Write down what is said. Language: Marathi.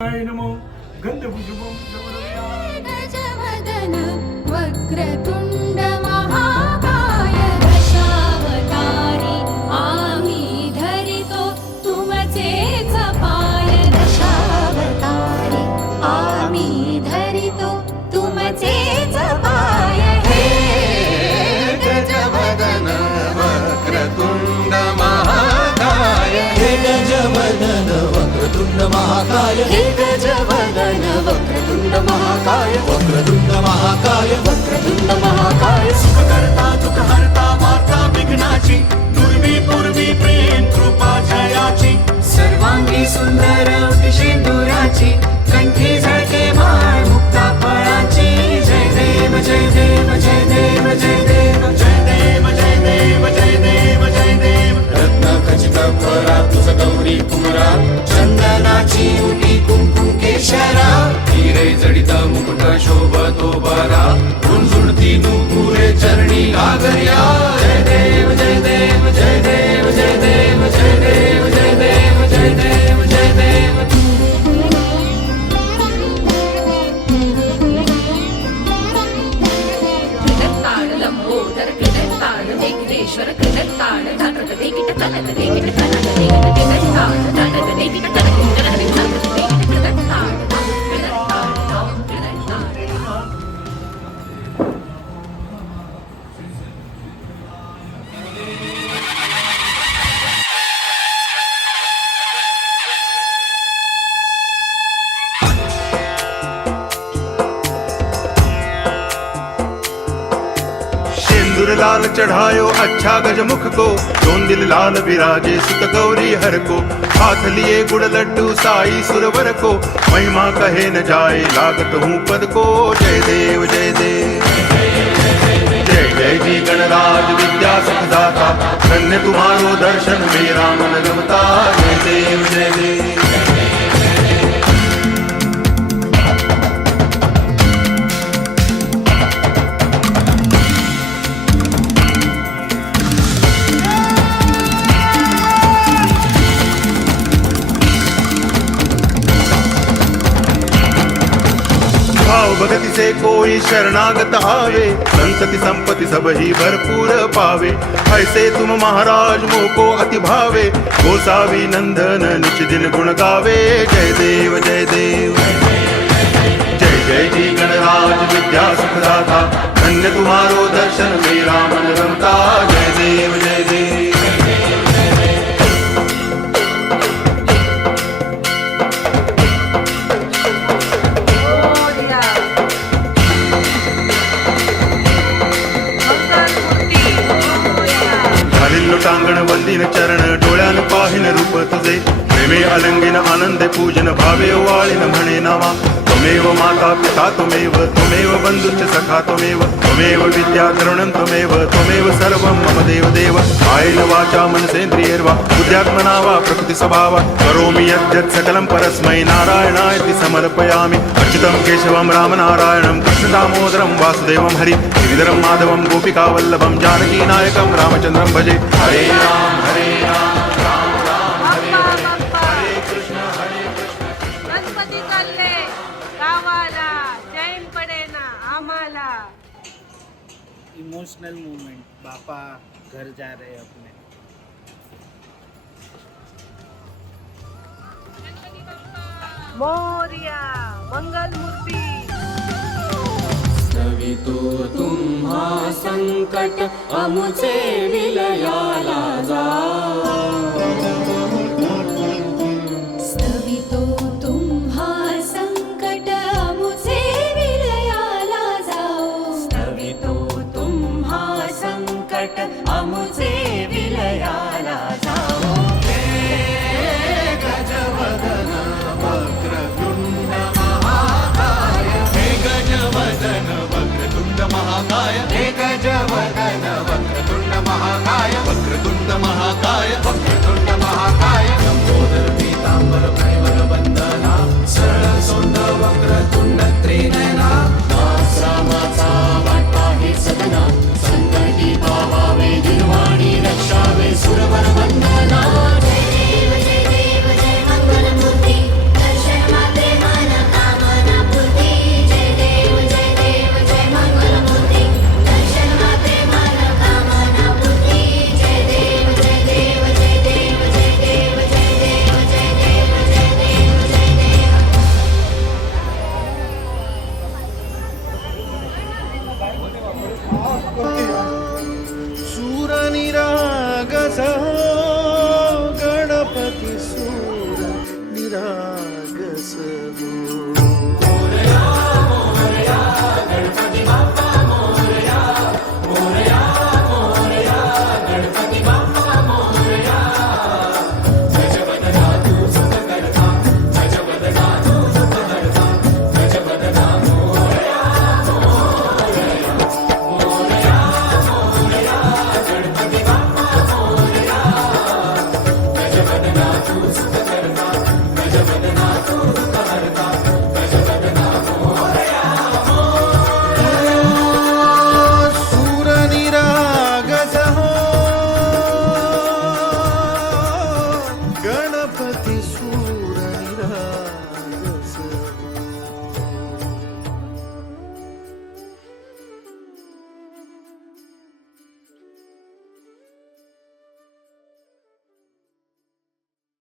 नमो गंधभुजमं गजवदन वक्रतुंड महाकाय दशावतारी आम्ही धरितो तुमचेच पाय दशावतारी आम्ही धरितो तुमचेच पाय हे गजवदन वक्रतुंड महाकाय हे गजवदन वक्रतुंड महाकाय हे गजवदन वक्रतुंड महाकाय वक्रतुंड महाकाय वक्रतुंड महाकाय सुखकर्ता दुःखहर्ता माता विघ्नाची पूर्वी पूर्वी प्रेम कृपा जयाची सर्वांगी सुंदर सिंदुराची कंठी झळके माळ मुक्ता फळाची जय देव जय देव जय देव जय देव जय देव जय देव जय देव जय देव रत्न खचित फरा तुझ गौरी कुमरा चंदनाची उटी कुंकुम केशरा हिरे जडित मुकुट शोभतो बरा झुणझुणती नुपुरे चरणी घागर्या जय देव जय देव जय देव जय देव जय देव जय देव जय देव जय देव कीर्तन लंबोदर कीर्तन वेंकटेश्वर कीर्तन धनक देकिट कनक देकिट कनक देकिट कीर्तन धनक देकिट कनक कनक देकिट कीर्तन सिंदूर लाल चढ़ायो अच्छा गजमुख को दोन दिल लाल विराजे सुत गौरी हर को हाथ लिए गुड़ लड्डू साई सुरवर को महिमा कहे न जाए लागत हूँ पद को जय देव जय देव जय जय जी गणराज विद्या सुखदाता धन्य तुम्हारो दर्शन मेरा मन रमता जय देव जय देव भाव भगति से कोई शरणागत आवे संतति संपत्ति सब ही भरपूर पावे ऐसे तुम महाराज मोको अति भावे गोसावी नंदन निच दिन गुण गावे जय देव जय देव जय जय जी गणराज विद्या सुखदाता धन्य तुम्हारो दर्शन मेरा मन रमता जय देव जय देव लोटांगण वंदिन चरण डोळ्यान पाहिन रूप तुझे प्रेमे अलंगिन आनंद पूजन भावे वाळिन म्हणे नामा त्वमेव माता पिता त्वमेव बंधुश्च सखा त्वमेव विद्या तरुणं त्वमेव सर्वं मम देव देव कायेन वाचा मनसेन्द्रियैर्वा बुद्ध्यात्मना वा प्रकृति स्वभावा करोमि यद्यत् सकलं परस्मै नारायणायति समर्पयामि अच्युतं केशवं रामनारायणं कृष्णदामोदरं वासुदेवं हरि गिरिधरं माधवं गोपिकावल्लभं जानकीनायकं रामचन्द्रं भजे हरे राम राम राम हरे कृष्ण गणपती चालले गावाला चैन पडेना आम्हाला. Emotional movement. बापा घर जा रहे हैं अपने. मोरया मंगल मूर्ती. स्तवितो तुम्हा संकट अमुचे विलयाला जा स्तवितो तुम्हा संकट अमुचे विलयाला जाओ स्तवितो तुम्हा संकट अमुचे विलयाला जाओ गजवदन वक्रतुंड महाकाय हे गजवदन वक्रतुंड महाकाय हे गजवदन वक्रतुंड महाकाय वक्रतुंड महाकाय वक्रतुंड महाकाय दिवस हो सूर निरागस हो गणपती सूर निरागस